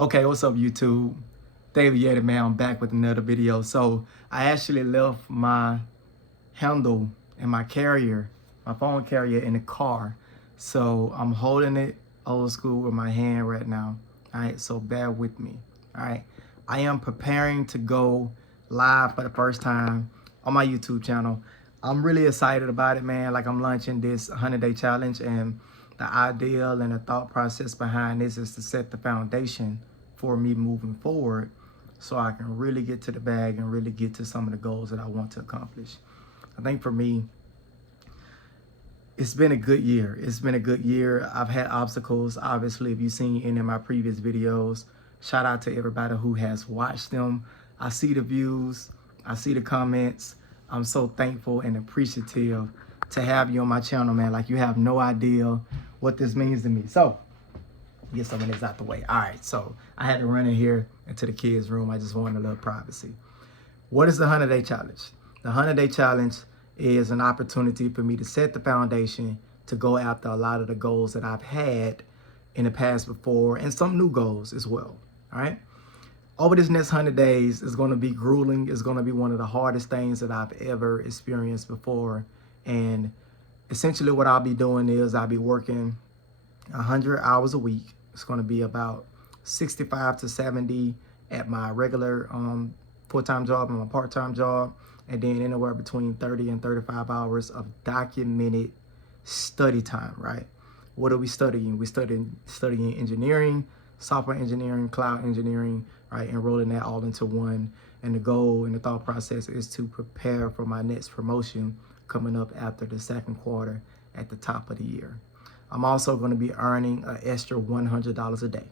Okay, what's up YouTube? David Yeti, man, I'm back with another video. So I actually left my handle and my phone carrier in the car. So I'm holding it old school with my hand right now. All right, so bear with me. All right, I am preparing to go live for the first time on my YouTube channel. I'm really excited about it, man. Like, I'm launching this 100-day challenge, and the ideal and the thought process behind this is to set the foundation for me moving forward so I can really get to the bag and really get to some of the goals that I want to accomplish. I think for me, it's been a good year. It's been a good year. I've had obstacles, obviously, if you've seen any of my previous videos. Shout out to everybody who has watched them. I see the views, I see the comments. I'm so thankful and appreciative to have you on my channel, man. Like, you have no idea what this means to me. So, get some of this out the way. All right, so I had to run in here into the kids' room. I just wanted a little privacy. What is the 100-day challenge? The 100-day challenge is an opportunity for me to set the foundation to go after a lot of the goals that I've had in the past before, and some new goals as well. All right. Over this next 100 days, it's going to be grueling. It's going to be one of the hardest things that I've ever experienced before. And essentially what I'll be doing is I'll be working 100 hours a week. It's going to be about 65 to 70 at my regular full-time job and my part-time job, and then anywhere between 30 and 35 hours of documented study time, right? What are we studying? We're studying engineering, software engineering, cloud engineering, right? And rolling that all into one. And the goal and the thought process is to prepare for my next promotion coming up after the second quarter at the top of the year. I'm also going to be earning an extra $100 a day.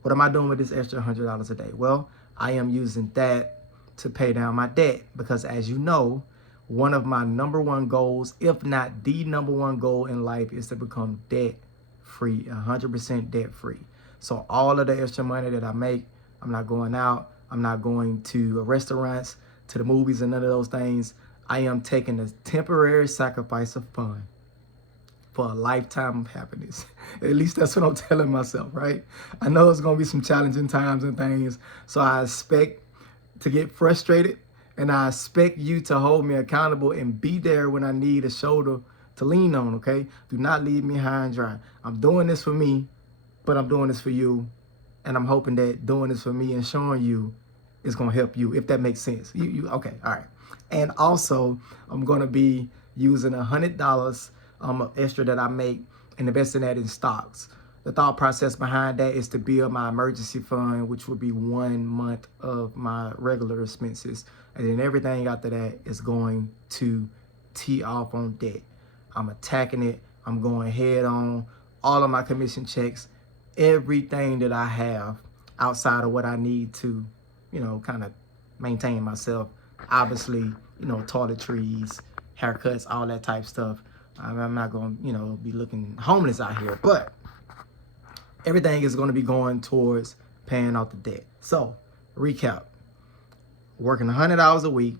What am I doing with this extra $100 a day? Well, I am using that to pay down my debt, because as you know, one of my number one goals, if not the number one goal in life, is to become debt free, 100% debt free. So all of the extra money that I make, I'm not going out, I'm not going to restaurants, to the movies, and none of those things. I am taking a temporary sacrifice of fun for a lifetime of happiness. At least that's what I'm telling myself, right? I know it's gonna be some challenging times and things, so I expect to get frustrated, and I expect you to hold me accountable and be there when I need a shoulder to lean on, okay? Do not leave me high and dry. I'm doing this for me, but I'm doing this for you, and I'm hoping that doing this for me and showing you is gonna help you, if that makes sense. Okay, all right. And also, I'm gonna be using $100 extra that I make and investing that in stocks. The thought process behind that is to build my emergency fund, which would be 1 month of my regular expenses. And then everything after that is going to tee off on debt. I'm attacking it. I'm going head on. All of my commission checks, everything that I have outside of what I need to, kind of maintain myself. Obviously, toiletries, haircuts, all that type stuff. I'm not going to, be looking homeless out here, but everything is going to be going towards paying off the debt. So, recap. Working 100 hours a week,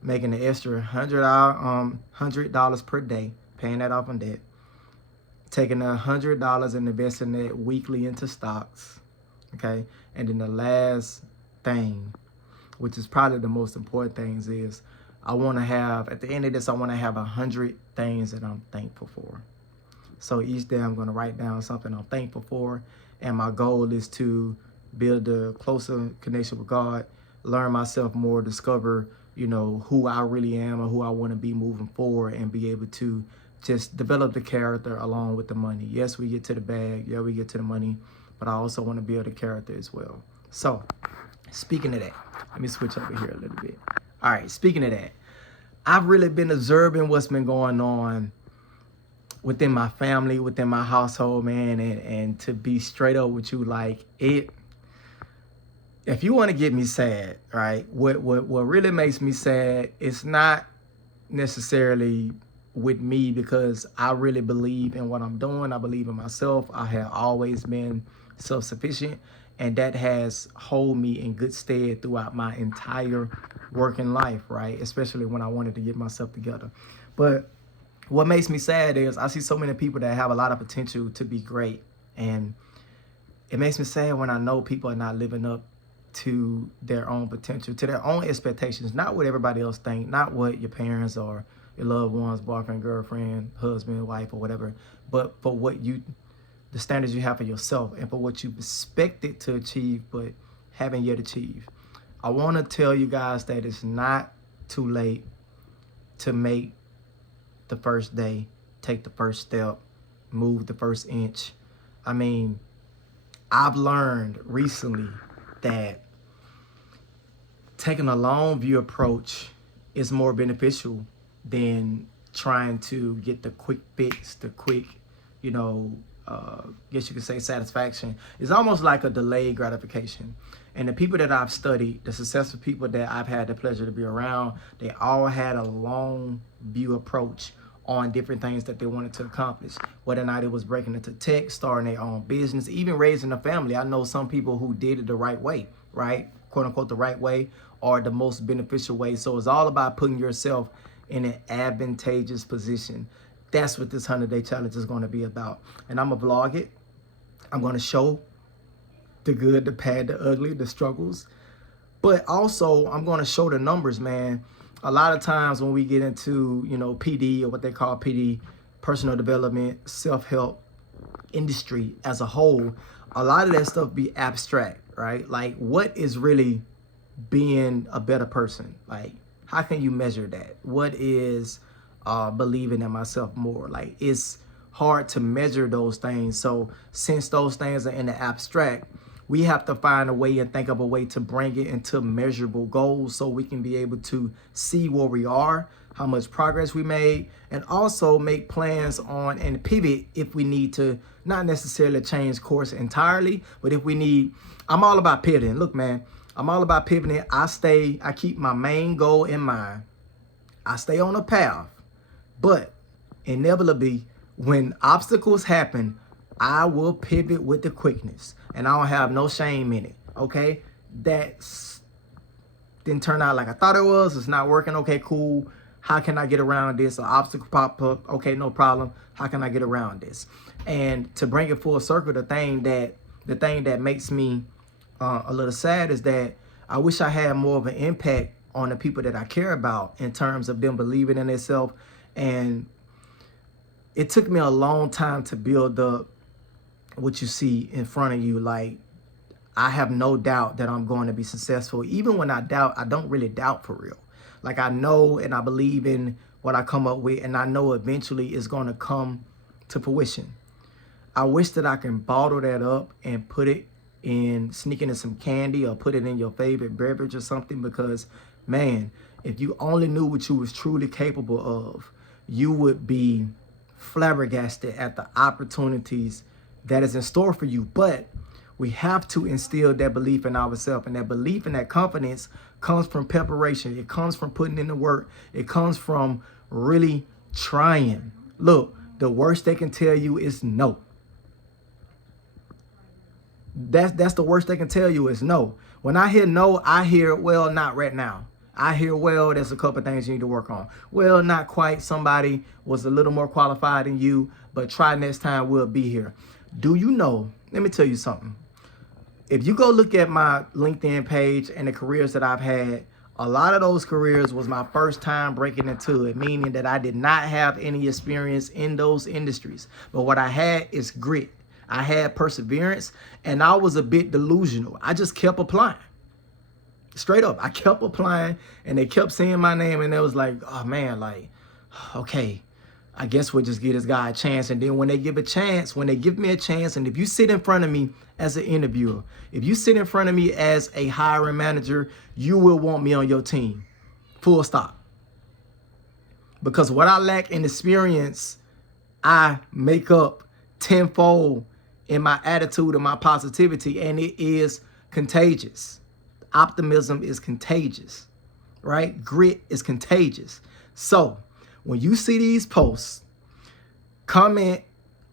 making an extra $100 per day, paying that off on debt, taking $100 and investing it weekly into stocks, okay? And then the last thing, which is probably the most important things, is I want to have, at the end of this, I want to have 100 things that I'm thankful for. So each day I'm going to write down something I'm thankful for, and my goal is to build a closer connection with God, learn myself more, discover, who I really am and who I want to be moving forward, and be able to just develop the character along with the money. Yes, we get to the bag. Yeah, we get to the money, but I also want to build a character as well. So speaking of that, let me switch over here a little bit. All right, speaking of that, I've really been observing what's been going on within my family, within my household, man, and to be straight up with you, like, if you want to get me sad, right, what really makes me sad, it's not necessarily with me, because I really believe in what I'm doing. I believe in myself. I have always been self-sufficient, and that has held me in good stead throughout my entire working life, right? Especially when I wanted to get myself together. But what makes me sad is I see so many people that have a lot of potential to be great, and it makes me sad when I know people are not living up to their own potential, to their own expectations, not what everybody else think, not what your parents or your loved ones, boyfriend, girlfriend, husband, wife, or whatever, but for what you, the standards you have for yourself and for what you expected to achieve but haven't yet achieved. I want to tell you guys that it's not too late to make the first day, take the first step, move the first inch. I mean, I've learned recently that taking a long view approach is more beneficial than trying to get the quick fix, the quick, guess you could say satisfaction. It's almost like a delayed gratification. And the people that I've studied, the successful people that I've had the pleasure to be around, they all had a long view approach on different things that they wanted to accomplish. Whether or not it was breaking into tech, starting their own business, even raising a family. I know some people who did it the right way, right? Quote unquote, the right way or the most beneficial way. So it's all about putting yourself in an advantageous position. That's what this 100-day challenge is going to be about. And I'm going to vlog it. I'm going to show the good, the bad, the ugly, the struggles. But also, I'm going to show the numbers, man. A lot of times when we get into, PD or what they call PD, personal development, self-help industry as a whole, a lot of that stuff be abstract, right? Like, what is really being a better person? Like, how can you measure that? What is believing in myself more? Like, it's hard to measure those things. So since those things are in the abstract, we have to find a way and think of a way to bring it into measurable goals so we can be able to see where we are, how much progress we made, and also make plans on and pivot if we need to, not necessarily change course entirely, but if we need, I'm all about pivoting. Look, man, I'm all about pivoting. I keep my main goal in mind. I stay on a path, but inevitably when obstacles happen, I will pivot with the quickness, and I don't have no shame in it, okay? That didn't turn out like I thought it was. It's not working. Okay, cool. How can I get around this? An obstacle pop up. Okay, no problem. How can I get around this? And to bring it full circle, the thing that makes me a little sad is that I wish I had more of an impact on the people that I care about in terms of them believing in themselves. And it took me a long time to build up what you see in front of you. Like, I have no doubt that I'm going to be successful. Even when I doubt, I don't really doubt for real. Like, I know and I believe in what I come up with, and I know eventually it's going to come to fruition. I wish that I can bottle that up and put it in, sneak into some candy or put it in your favorite beverage or something, because, man, if you only knew what you was truly capable of, you would be flabbergasted at the opportunities that is in store for you. But we have to instill that belief in ourselves, and that belief and that confidence comes from preparation. It comes from putting in the work. It comes from really trying. Look, the worst they can tell you is no. That's the worst they can tell you is no. When I hear no, I hear, well, not right now. I hear, well, there's a couple things you need to work on. Well, not quite. Somebody was a little more qualified than you, but try next time, we'll be here. Do you know, let me tell you something. If you go look at my LinkedIn page and the careers that I've had, a lot of those careers was my first time breaking into it, meaning that I did not have any experience in those industries. But what I had is grit. I had perseverance, and I was a bit delusional. I just kept applying. Straight up, I kept applying, and they kept saying my name, and it was like, oh man, like, okay, I guess we'll just give this guy a chance. And then when they give me a chance, and if you sit in front of me as an interviewer, if you sit in front of me as a hiring manager, you will want me on your team. Full stop. Because what I lack in experience, I make up tenfold in my attitude and my positivity, and it is contagious. Optimism is contagious, right? Grit is contagious. So when you see these posts, comment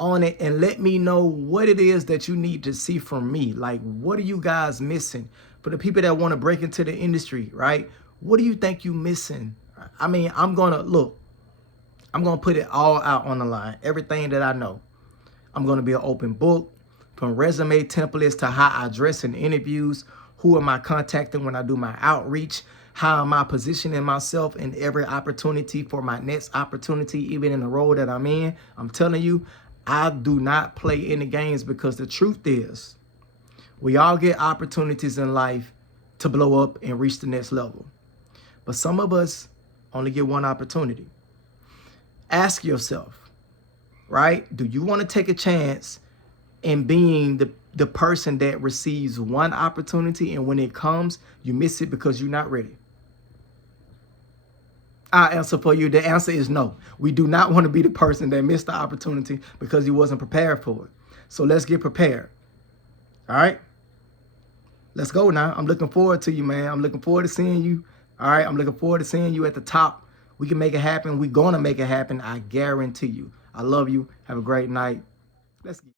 on it and let me know what it is that you need to see from me. Like, what are you guys missing? For the people that want to break into the industry, right? What do you think you missing? I mean, I'm going to put it all out on the line. Everything that I know. I'm going to be an open book. from resume templates to how I dress in interviews, who am I contacting when I do my outreach, how am I positioning myself in every opportunity for my next opportunity, even in the role that I'm in. I'm telling you, I do not play any games, because the truth is, we all get opportunities in life to blow up and reach the next level. But some of us only get one opportunity. Ask yourself, right? Do you want to take a chance in being the person that receives one opportunity, and when it comes, you miss it because you're not ready? I'll answer for you. The answer is no. We do not want to be the person that missed the opportunity because you wasn't prepared for it. So let's get prepared. All right? Let's go now. I'm looking forward to you, man. I'm looking forward to seeing you. All right? I'm looking forward to seeing you at the top. We can make it happen. We're going to make it happen. I guarantee you. I love you. Have a great night. Let's get